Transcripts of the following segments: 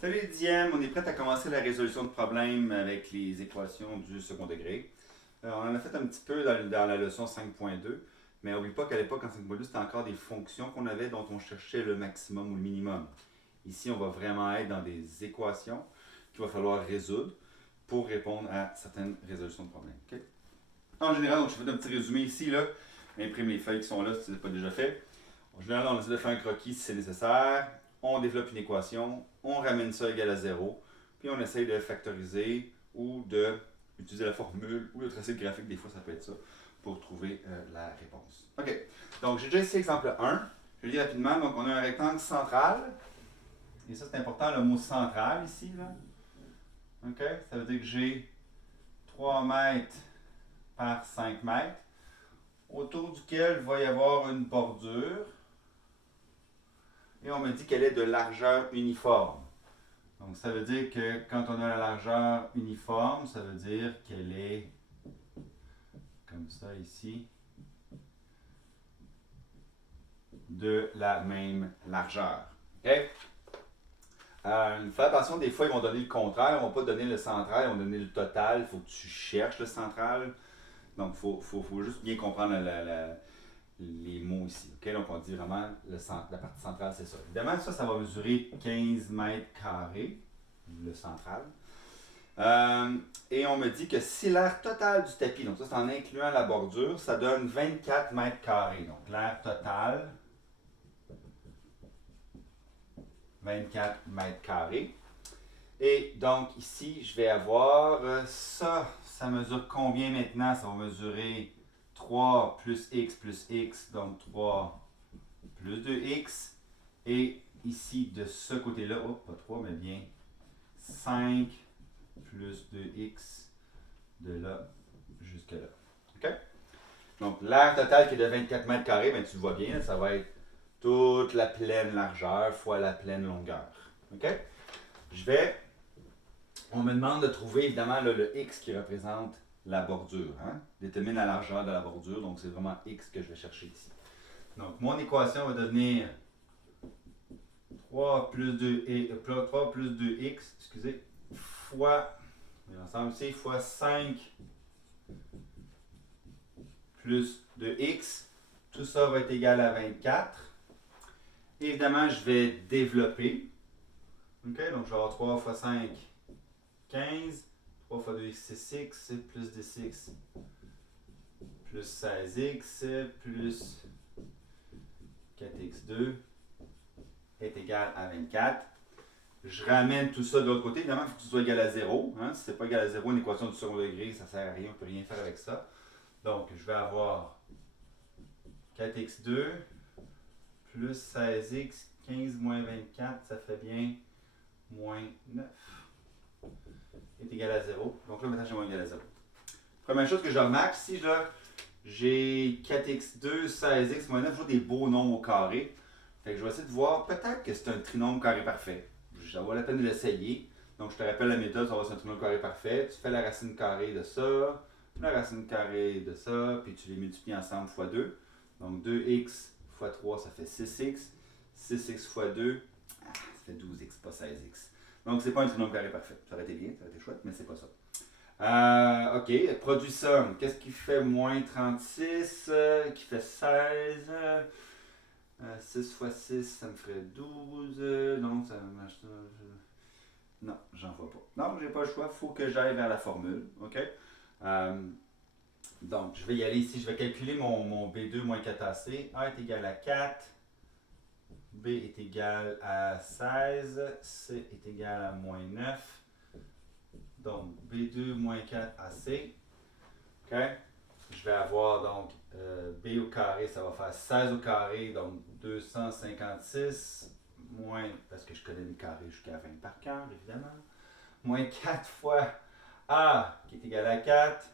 Salut les dixièmes, on est prêt à commencer la résolution de problèmes avec les équations du second degré. On en a fait un petit peu dans la leçon 5.2, mais n'oublie pas qu'à l'époque en 5.2, c'était encore des fonctions qu'on avait dont on cherchait le maximum ou le minimum. Ici, on va vraiment être dans des équations qu'il va falloir résoudre pour répondre à certaines résolutions de problèmes. Ok? En général, donc, je fais un petit résumé ici, là. Imprime les feuilles qui sont là si ce n'est pas déjà fait. En général, on essaie de faire un croquis si c'est nécessaire. On développe une équation, on ramène ça égal à zéro, puis on essaye de factoriser ou de utiliser la formule ou de tracer le graphique, des fois ça peut être ça, pour trouver la réponse. OK, donc j'ai déjà ici exemple 1. Je le lis rapidement. Donc on a un rectangle central, et ça c'est important, le mot central ici. Là. OK, ça veut dire que j'ai 3 mètres par 5 mètres, autour duquel il va y avoir une bordure. Et on me dit qu'elle est de largeur uniforme. Donc ça veut dire que quand on a la largeur uniforme, ça veut dire qu'elle est comme ça ici, de la même largeur. OK? Fais attention, des fois ils vont donner le contraire, ils ne vont pas donner le central, ils vont donner le total. Il faut que tu cherches le central. Donc il faut juste bien comprendre les mots ici. Okay? Donc on dit vraiment la partie centrale, c'est ça. Évidemment, ça va mesurer 15 mètres carrés, le central. Et on me dit que si l'aire totale du tapis, donc ça c'est en incluant la bordure, ça donne 24 mètres carrés. Donc l'aire totale, 24 mètres carrés. Et donc ici, je vais avoir ça mesure combien maintenant? Ça va mesurer 3 plus x, donc 3 plus 2x. Et ici, de ce côté-là, oh, pas 3, mais bien 5 plus 2x de là jusque là. OK? Donc, l'aire totale qui est de 24 mètres carrés, ben, tu le vois bien, ça va être toute la pleine largeur fois la pleine longueur. OK? On me demande de trouver évidemment là, le x qui représente la bordure. Hein? Détermine la largeur de la bordure, donc c'est vraiment x que je vais chercher ici. Donc, mon équation va devenir 3 plus 2x, excusez, fois, ensemble ici, fois 5 plus 2x. Tout ça va être égal à 24. Évidemment, je vais développer. Okay, donc, je vais avoir 3 fois 5, 15. 3 fois 2x, c'est 6. Plus 10x, plus 16x, plus 4x2 est égal à 24. Je ramène tout ça de l'autre côté. Évidemment, il faut que ce soit égal à 0. Hein? Si ce n'est pas égal à 0, une équation du second degré, ça ne sert à rien. On ne peut rien faire avec ça. Donc, je vais avoir 4x2 plus 16x, 15 moins 24, ça fait bien moins 9 est égal à 0. Donc là, maintenant, j'ai moins égal à 0. Première chose que je remarque, si j'ai 4x2, 16x, moins 9, j'ai des beaux nombres au carré. Fait que je vais essayer de voir, peut-être que c'est un trinôme carré parfait. Ça vaut la peine de l'essayer. Donc, je te rappelle la méthode, ça va être un trinôme carré parfait. Tu fais la racine carrée de ça, la racine carrée de ça, puis tu les multiplies ensemble fois 2. Donc, 2x fois 3, ça fait 6x. 6x fois 2, ça fait 12x, pas 16x. Donc, c'est pas un trinôme carré parfait. Ça aurait été bien, ça aurait été chouette, mais c'est pas ça. OK, produit somme. Qu'est-ce qui fait moins 36, qui fait 16? 6 fois 6, ça me ferait 12. Non, ça marche. Non, j'en vois pas. Non, j'ai pas le choix. Il faut que j'aille vers la formule. OK? Donc, je vais y aller ici. Je vais calculer mon B2 moins 4AC. A est égal à 4. B est égal à 16. C est égal à moins 9. Donc, B2 moins 4AC. OK? Je vais avoir donc B au carré, ça va faire 16 au carré, donc 256, moins, parce que je connais les carrés jusqu'à 20 par cœur, évidemment, moins 4 fois A qui est égal à 4,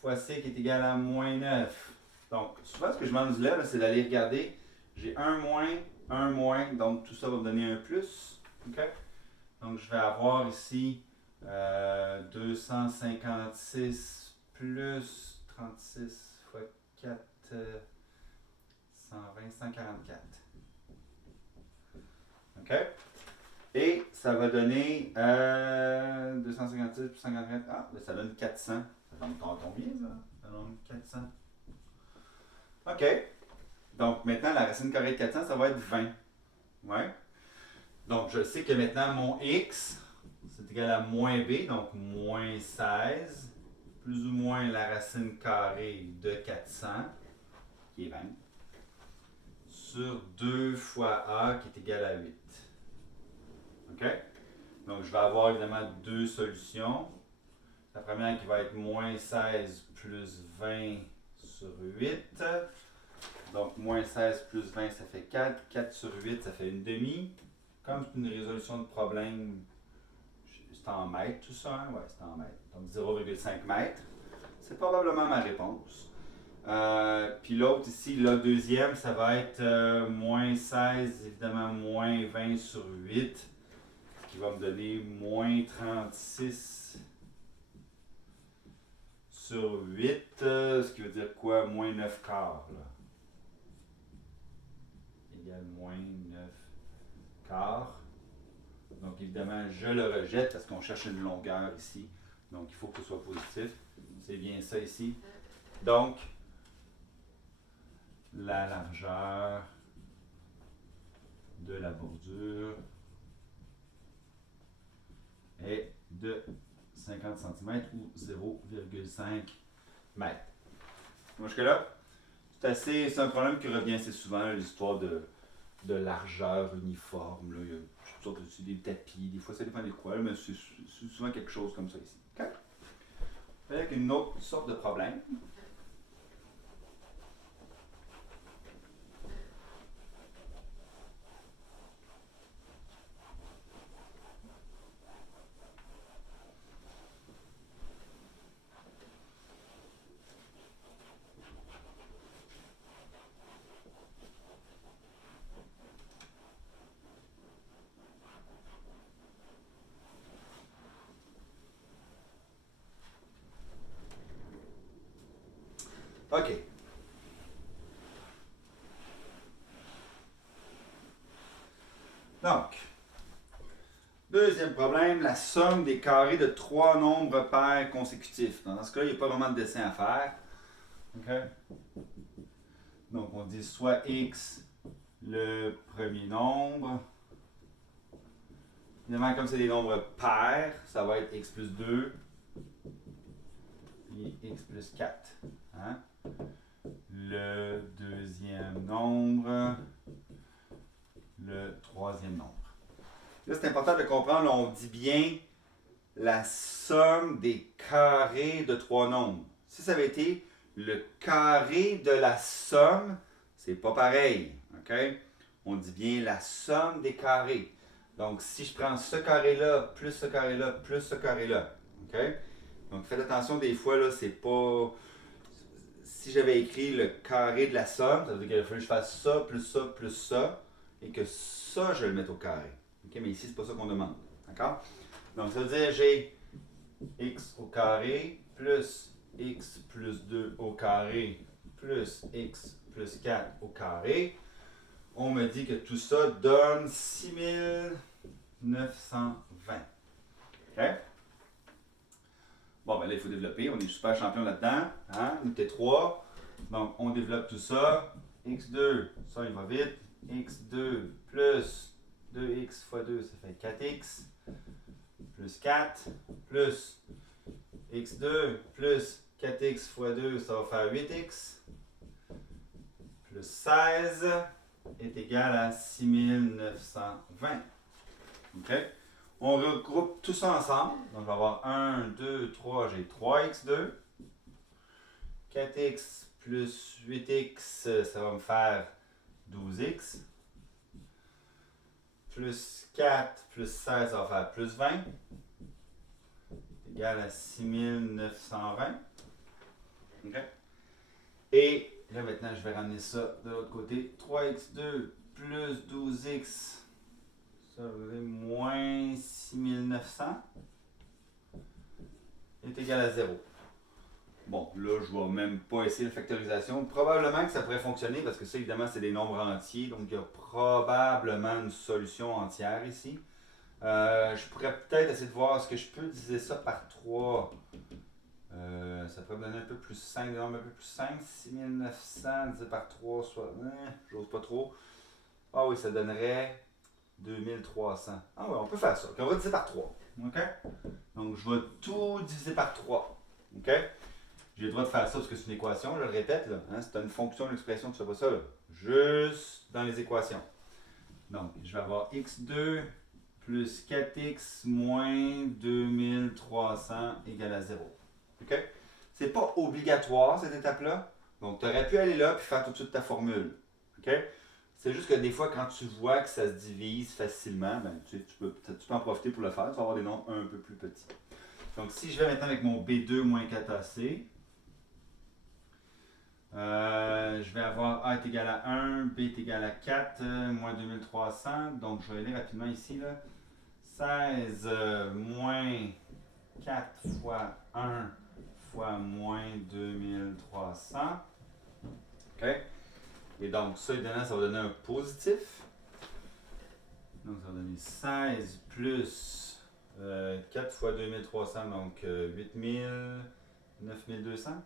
fois C qui est égal à moins 9. Donc, souvent, ce que je m'en là, c'est d'aller regarder, j'ai un moins, donc tout ça va me donner un plus. Okay? Donc, je vais avoir ici 256 plus 36 fois 4, 120, 144. OK? Et ça va donner 256 plus 54. Ah, ben ça donne 400. Ça donne combien ça? Ça donne 400. OK. Donc maintenant, la racine carrée de 400, ça va être 20. Ouais. Donc je sais que maintenant mon x, c'est égal à moins b, donc moins 16, plus ou moins la racine carrée de 400, qui est 20, sur 2 fois a, qui est égal à 8. OK? Donc je vais avoir évidemment deux solutions. La première qui va être moins 16 plus 20 sur 8. Donc, moins 16 plus 20, ça fait 4. 4 sur 8, ça fait une demi. Comme c'est une résolution de problème, c'est en mètres tout ça, hein? Ouais, c'est en mètres. Donc, 0,5 mètres. C'est probablement ma réponse. Puis l'autre ici, le deuxième, ça va être moins 16, évidemment, moins 20 sur 8, ce qui va me donner moins 36 sur 8, ce qui veut dire quoi? Moins 9 quarts, là. Égale moins 9 quarts. Donc évidemment, je le rejette parce qu'on cherche une longueur ici. Donc il faut que ce soit positif. C'est bien ça ici. Donc, la largeur de la bordure est de 50 cm ou 0,5 m. Jusque-là, c'est un problème qui revient assez souvent, l'histoire de largeur uniforme. Là. Il y a toutes sortes de des tapis, des fois ça dépend des quoi, mais c'est souvent quelque chose comme ça ici. Okay? Avec une autre sorte de problème. OK. Donc, deuxième problème, la somme des carrés de trois nombres pairs consécutifs. Dans ce cas-là, il n'y a pas vraiment de dessin à faire. OK? Donc, on dit soit x, le premier nombre. Évidemment, comme c'est des nombres pairs, ça va être x plus 2 et x plus 4. Hein? Le deuxième nombre, le troisième nombre. Là, c'est important de comprendre, on dit bien la somme des carrés de trois nombres. Si ça avait été le carré de la somme, c'est pas pareil. Okay? On dit bien la somme des carrés. Donc, si je prends ce carré-là, plus ce carré-là, plus ce carré-là. Okay? Donc, faites attention, des fois, là, c'est pas. Si j'avais écrit le carré de la somme, ça veut dire qu'il fallait que je fasse ça, plus ça, et que ça, je le mette au carré. Okay? Mais ici, c'est pas ça qu'on demande. D'accord? Donc, ça veut dire j'ai x au carré plus x plus 2 au carré plus x plus 4 au carré. On me dit que tout ça donne 6920. OK? Bon, ben là, il faut développer. On est super champion là-dedans. Hein? Unité 3. Donc, on développe tout ça. x2, ça, il va vite. x2 plus 2x fois 2, ça fait 4x. Plus 4, plus x2, plus 4x fois 2, ça va faire 8x. Plus 16 est égal à 6920. OK? On regroupe tout ça ensemble. Donc, on va avoir 1, 2, 3, j'ai 3x2. 4x plus 8x, ça va me faire 12x. Plus 4 plus 16, ça va faire plus 20. Égal à 6920. OK? Et là, maintenant, je vais ramener ça de l'autre côté. 3x2 plus 12x, ça va donner moins 6900 est égal à 0. Bon, là, je ne vais même pas essayer la factorisation. Probablement que ça pourrait fonctionner parce que ça, évidemment, c'est des nombres entiers. Donc, il y a probablement une solution entière ici. Je pourrais peut-être essayer de voir est-ce que je peux diviser ça par 3. Ça pourrait me donner un peu plus 5, non, un peu plus 5, 6900 divisé par 3, soit. J'ose pas trop. Ah oui, ça donnerait 2300. Ah oui, on peut faire ça. Ok, on va diviser par 3. OK? Donc, je vais tout diviser par 3. OK? J'ai le droit de faire ça parce que c'est une équation, je le répète. Là, hein, c'est une fonction d'expression, tu fais pas ça. Là. Juste dans les équations. Donc, je vais avoir x2 plus 4x moins 2300 égale à 0. OK? C'est pas obligatoire cette étape-là. Donc, tu aurais pu aller là et faire tout de suite ta formule. OK? C'est juste que des fois, quand tu vois que ça se divise facilement, ben, tu peux en profiter pour le faire. Tu vas avoir des nombres un peu plus petits. Donc, si je vais maintenant avec mon B2 moins 4AC, je vais avoir A est égal à 1, B est égal à 4, moins 2300. Donc, je vais aller rapidement ici. Là. 16 moins 4 fois 1 fois moins 2300. OK? Et donc, ça, évidemment, ça va donner un positif. Donc, ça va donner 16 plus 4 fois 2300, donc 8000, 9200.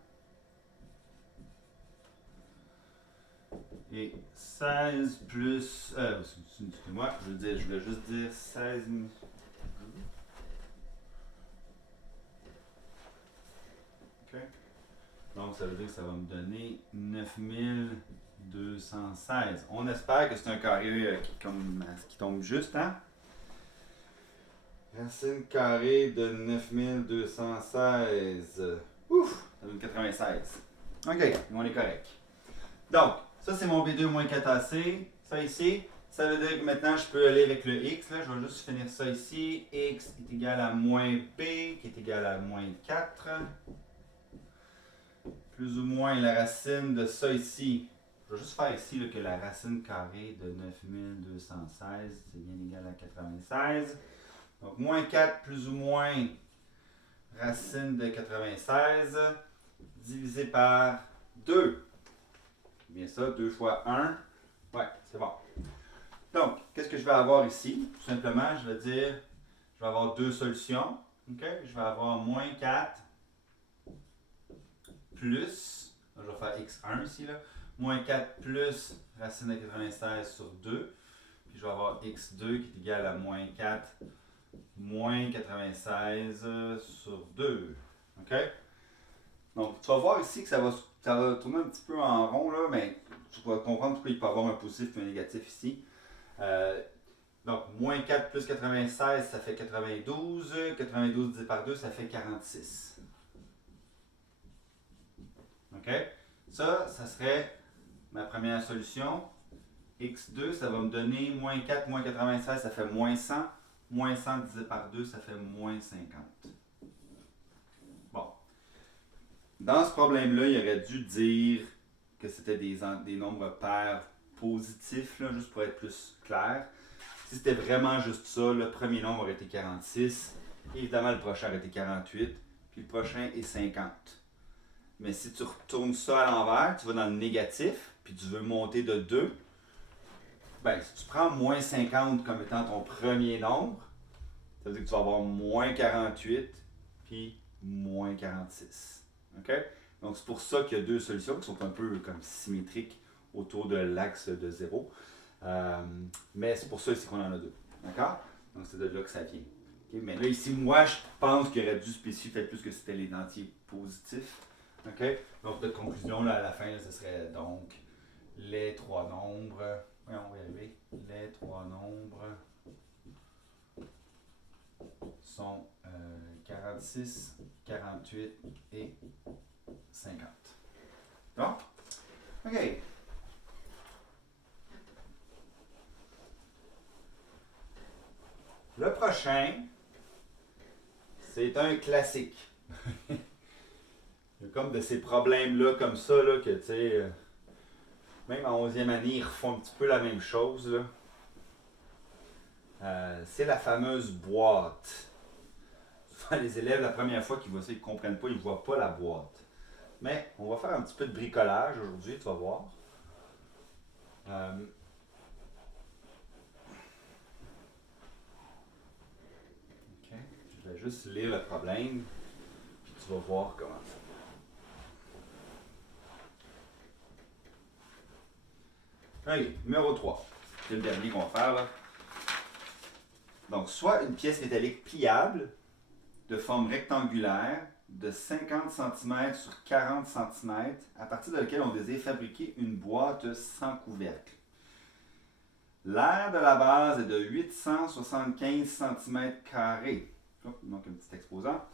Et 16 plus. Excusez-moi, je voulais juste dire 16. OK. Donc, ça veut dire que ça va me donner 9216. On espère que c'est un carré qui tombe juste, hein? Racine carrée de 9216. Ouf! Ça donne 96. OK, on est correct. Donc, ça c'est mon B2 moins 4AC. Ça ici, ça veut dire que maintenant je peux aller avec le X. Là. Je vais juste finir ça ici. X est égal à moins B qui est égal à moins 4. Plus ou moins la racine de ça ici. Je vais juste faire ici là, que la racine carrée de 9216 c'est bien égal à 96. Donc moins 4 plus ou moins racine de 96 divisé par 2. Bien ça, 2 fois 1. Ouais, c'est bon. Donc, qu'est-ce que je vais avoir ici? Tout simplement, je vais dire, je vais avoir deux solutions. OK? Je vais avoir moins 4 plus, je vais faire x1 ici, là, moins 4 plus racine de 96 sur 2. Puis je vais avoir x2 qui est égal à moins 4 moins 96 sur 2. OK? Donc, tu vas voir ici que ça va tourner un petit peu en rond, là, mais tu vas comprendre pourquoi il peut y avoir un positif et un négatif ici. Donc, moins 4 plus 96, ça fait 92. 92 divisé par 2, ça fait 46. OK? Ça serait ma première solution. x2, ça va me donner moins 4 moins 96, ça fait moins 100. Moins 100 divisé par 2, ça fait moins 50. Bon. Dans ce problème-là, il aurait dû dire que c'était des nombres pairs positifs, là, juste pour être plus clair. Si c'était vraiment juste ça, le premier nombre aurait été 46. Évidemment, le prochain aurait été 48. Puis le prochain est 50. Mais si tu retournes ça à l'envers, tu vas dans le négatif, puis tu veux monter de 2, ben, si tu prends moins 50 comme étant ton premier nombre, ça veut dire que tu vas avoir moins 48, puis moins 46. OK? Donc, c'est pour ça qu'il y a deux solutions qui sont un peu comme symétriques autour de l'axe de 0. Mais c'est pour ça ici qu'on en a deux. D'accord? Donc, c'est de là que ça vient. Okay? Mais là, ici, moi, je pense qu'il aurait dû spécifier peut-être plus que c'était les dentiers positifs. OK? Donc, notre conclusion, là, à la fin, là, ce serait donc les trois nombres. Oui, on va y arriver. Les trois nombres sont 46, 48 et 50. Bon? OK. Le prochain, c'est un classique. Il y a comme de ces problèmes-là, comme ça, là, que tu sais, même en 11e année, ils refont un petit peu la même chose. Là. C'est la fameuse boîte. Souvent, les élèves, la première fois qu'ils voient ça, ils ne comprennent pas, ils ne voient pas la boîte. Mais on va faire un petit peu de bricolage aujourd'hui, tu vas voir. vais juste lire le problème, puis tu vas voir comment ça. OK, numéro 3. C'est le dernier qu'on va faire là. Donc, soit une pièce métallique pliable de forme rectangulaire de 50 cm sur 40 cm à partir de laquelle on désire fabriquer une boîte sans couvercle. L'aire de la base est de 875 cm². Donc un petit exposant.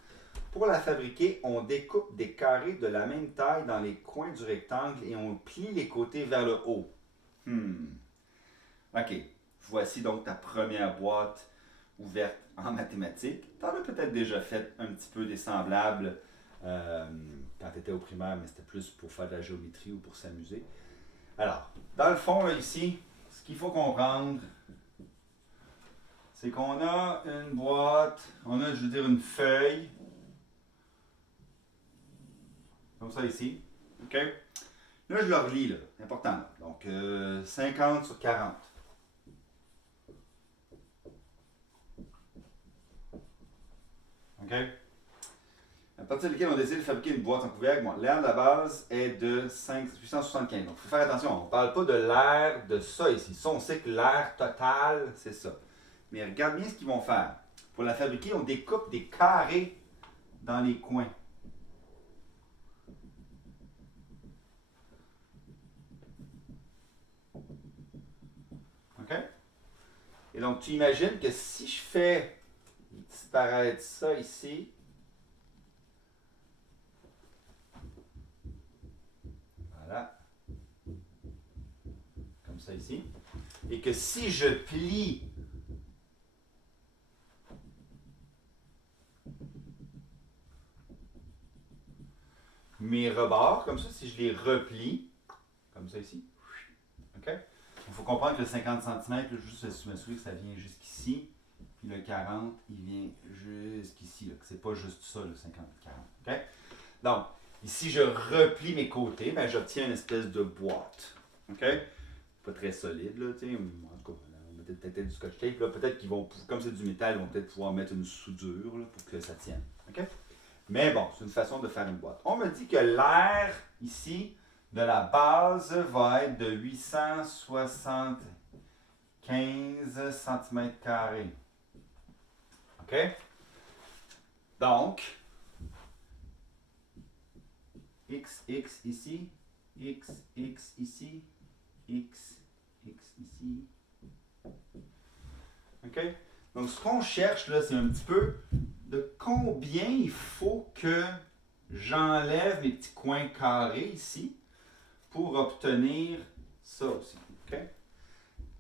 Pour la fabriquer, on découpe des carrés de la même taille dans les coins du rectangle et on plie les côtés vers le haut. OK. Voici donc ta première boîte ouverte en mathématiques. Tu en as peut-être déjà fait un petit peu des semblables quand tu étais au primaire, mais c'était plus pour faire de la géométrie ou pour s'amuser. Alors, dans le fond, là, ici, ce qu'il faut comprendre, c'est qu'on a une boîte, on a, je veux dire, une feuille, comme ça ici. OK? Là, je le relis, là. Important. Là. Donc, 50 sur 40. OK? À partir de laquelle on décide de fabriquer une boîte en couvercle, bon, l'aire de la base est de 875. Donc, il faut faire attention, on ne parle pas de l'aire de ça ici. Ça, on sait que l'aire totale, c'est ça. Mais regarde bien ce qu'ils vont faire. Pour la fabriquer, on découpe des carrés dans les coins. OK? Et donc, tu imagines que si je fais disparaître ça ici, voilà, comme ça ici, et que si je plie mes rebords, comme ça, si je les replie, comme ça ici, OK? Il faut comprendre que le 50 cm, juste m'assurer que ça vient jusqu'ici, puis le 40, il vient jusqu'ici. C'est pas juste ça, le 50-40. OK? Donc, ici, je replie mes côtés, ben, j'obtiens une espèce de boîte. OK? Pas très solide, là, tu sais. En tout cas, on mettait peut-être du scotch tape, là. Peut-être qu'ils vont, comme c'est du métal, ils vont peut-être pouvoir mettre une soudure, là, pour que ça tienne. OK? Mais bon, c'est une façon de faire une boîte. On me dit que l'air, ici, de la base va être de 875 cm². OK? Donc, x ici, x ici, x ici. OK? Donc, ce qu'on cherche, là, c'est un petit peu de combien il faut que j'enlève mes petits coins carrés ici pour obtenir ça aussi. OK?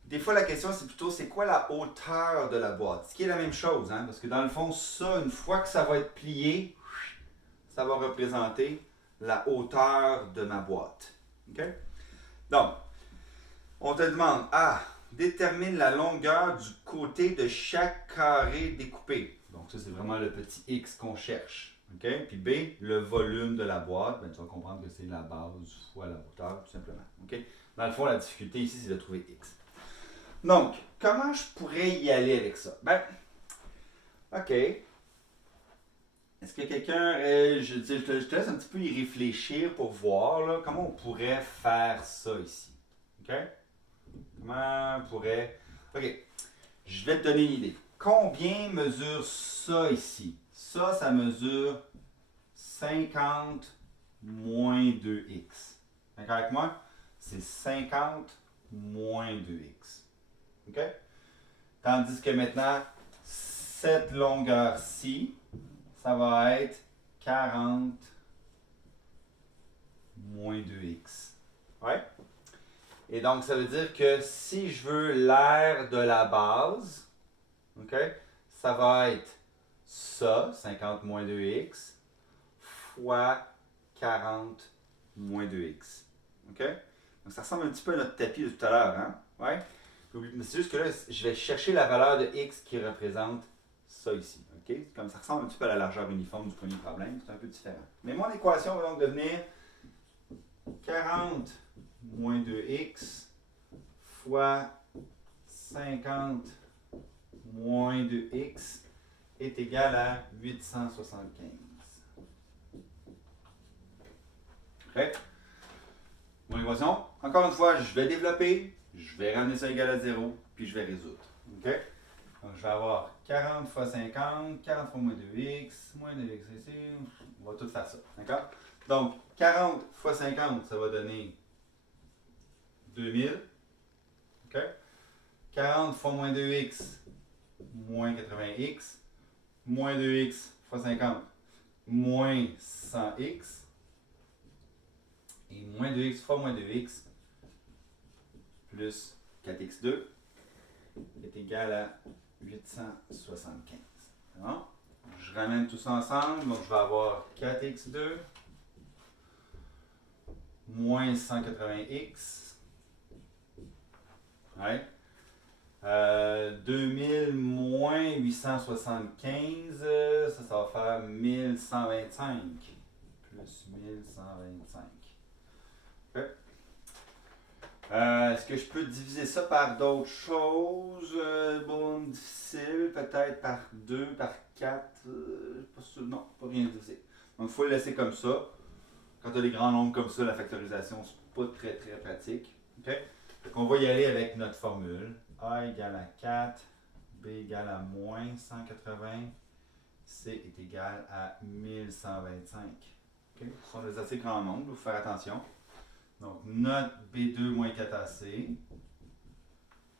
Des fois, la question, c'est plutôt, c'est quoi la hauteur de la boîte? Ce qui est la même chose, hein? Parce que dans le fond, ça, une fois que ça va être plié, ça va représenter la hauteur de ma boîte. OK? Donc, on te demande, détermine la longueur du côté de chaque carré découpé. Donc, ça, c'est vraiment le petit X qu'on cherche. OK? Puis B, le volume de la boîte. Ben, tu vas comprendre que c'est la base fois la hauteur, tout simplement. OK? Dans le fond, la difficulté ici, c'est de trouver X. Donc, comment je pourrais y aller avec ça? Ben, OK. Est-ce que quelqu'un, je te laisse un petit peu y réfléchir pour voir là, comment on pourrait faire ça ici. OK? Comment on pourrait... OK, je vais te donner une idée. Combien mesure ça ici? Ça mesure 50 moins 2x. D'accord avec moi? C'est 50 moins 2x. OK? Tandis que maintenant, cette longueur-ci, ça va être 40 moins 2x. Ouais? Et donc, ça veut dire que si je veux l'aire de la base, OK, ça va être ça, 50 moins 2x, fois 40 moins 2x. OK? Donc, ça ressemble un petit peu à notre tapis de tout à l'heure, hein? Ouais? Mais c'est juste que là, je vais chercher la valeur de x qui représente ça ici. OK? Comme ça ressemble un petit peu à la largeur uniforme du premier problème, c'est un peu différent. Mais mon équation va donc devenir 40 moins 2x fois 50 moins 2x est égal à 875. OK? Mon équation, encore une fois, je vais développer, je vais ramener ça égal à 0, puis je vais résoudre. OK? Donc, je vais avoir 40 fois 50, 40 fois moins 2x, moins 2x ici. On va tout faire ça. D'accord? Donc, 40 fois 50, ça va donner 2000. OK? 40 fois moins 2x, moins 80x. Moins 2x fois 50, moins 100x. Et moins 2x fois moins 2x, plus 4x2, est égal à 875. Bon. Je ramène tout ça ensemble, donc je vais avoir 4x2 moins 180x. Ouais. 2000 moins 875, ça va faire 1125. Plus 1125. Okay. Est-ce que je peux diviser ça par d'autres choses? Bon, difficile, peut-être par 2, par 4. Pas sûr, non, pas rien diviser. Donc, il faut le laisser comme ça. Quand tu as des grands nombres comme ça, la factorisation, c'est pas très très pratique. Okay? Donc, on va y aller avec notre formule. A égale à 4, B égale à moins 180, C est égal à 1125. Okay? Ce sont des assez grands nombres, il faut faire attention. Donc, notre B2 moins 4AC,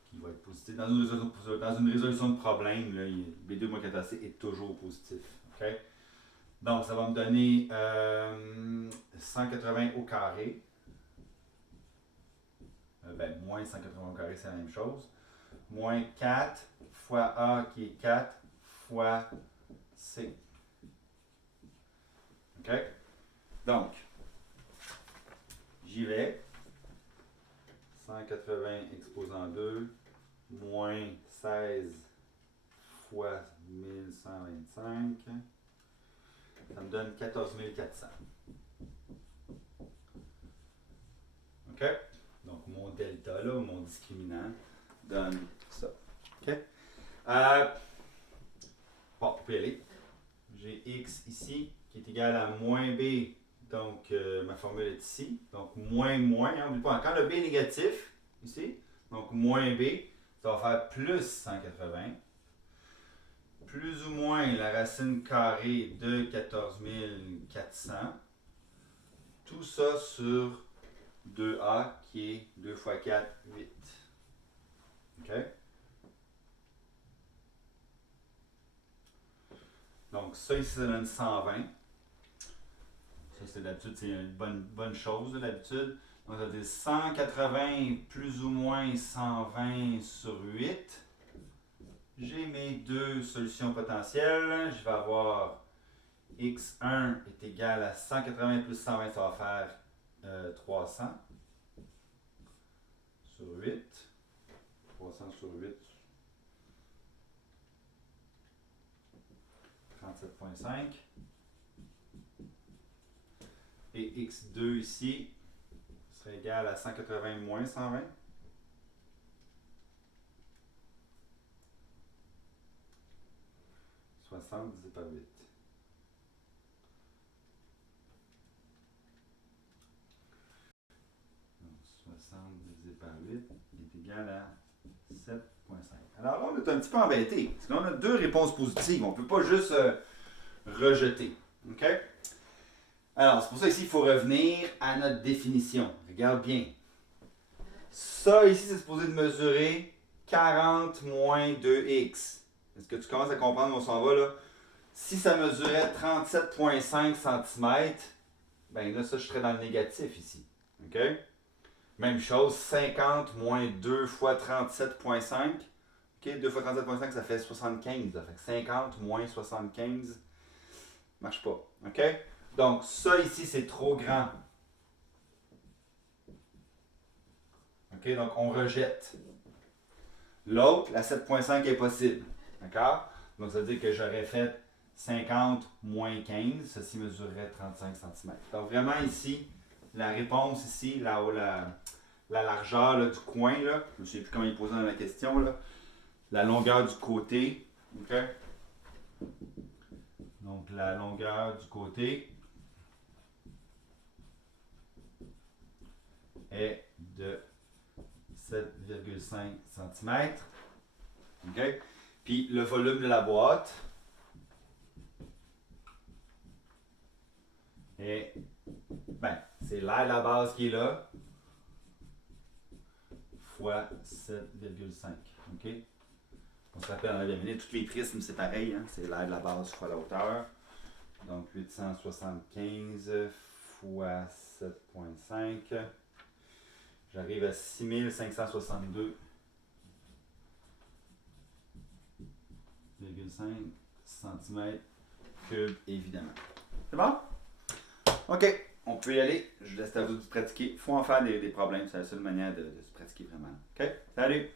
qui va être positif. Dans une résolution de problème, là, B2 moins 4AC est toujours positif. Okay? Donc, ça va me donner 180 au carré. Moins 180 au carré, c'est la même chose. Moins 4 fois A qui est 4 fois C. OK? Donc, j'y vais. 180 exposant 2 moins 16 fois 1125. Ça me donne 14 400. OK? Donc, mon delta, là, mon discriminant, donne ça. OK? Bon, on peut y aller. J'ai x ici qui est égal à moins b. Donc, ma formule est ici. Donc, moins, hein, n'oublie pas. Quand le b est négatif, ici, donc moins b, ça va faire plus 180. Plus ou moins la racine carrée de 14 400. Tout ça sur 2a qui est 2 fois 4, 8. OK? Donc, ça ici, ça donne 120. Ça, c'est d'habitude, c'est une bonne chose, d'habitude. Donc, ça veut dire 180 plus ou moins 120 sur 8. J'ai mes deux solutions potentielles. Je vais avoir x1 est égal à 180 plus 120, ça va faire 300 sur 8. 300 sur 8. 37,5. Et x2 ici serait égal à 180 moins 120. « 60 divisé par 8. » Donc, 60 divisé par 8 est égal à 7,5. Alors là, on est un petit peu embêté. Parce que là, on a deux réponses positives. On ne peut pas juste rejeter. OK? Alors, c'est pour ça ici, il faut revenir à notre définition. Regarde bien. Ça, ici, c'est supposé de mesurer 40 moins 2x. Est-ce que tu commences à comprendre où on s'en va, là? Si ça mesurait 37,5 cm, ben là, ça, je serais dans le négatif ici. OK? Même chose, 50 moins 2 fois 37,5. OK? 2 fois 37,5, ça fait 75. Ça fait 50 moins 75, marche pas. OK? Donc, ça ici, c'est trop grand. OK? Donc, on rejette. L'autre, la 7,5 est possible. D'accord? Donc, ça veut dire que j'aurais fait 50 moins 15. Ceci mesurerait 35 cm. Donc, vraiment ici, la réponse ici, là-haut, la largeur là, du coin, là, je ne sais plus comment il est posé dans la question, là, la longueur du côté, OK? longueur du côté est de 7,5 cm. OK? Puis le volume de la boîte est, c'est l'air de la base qui est là, fois 7,5. OK? On se rappelle, on avait mené tous les prismes, c'est pareil, hein? C'est l'air de la base fois la hauteur. Donc 875 fois 7,5. J'arrive à 6562,5 cm3, évidemment. C'est bon? OK, on peut y aller. Je laisse à vous de pratiquer. Il faut en faire des problèmes. C'est la seule manière de se pratiquer vraiment. OK? Salut!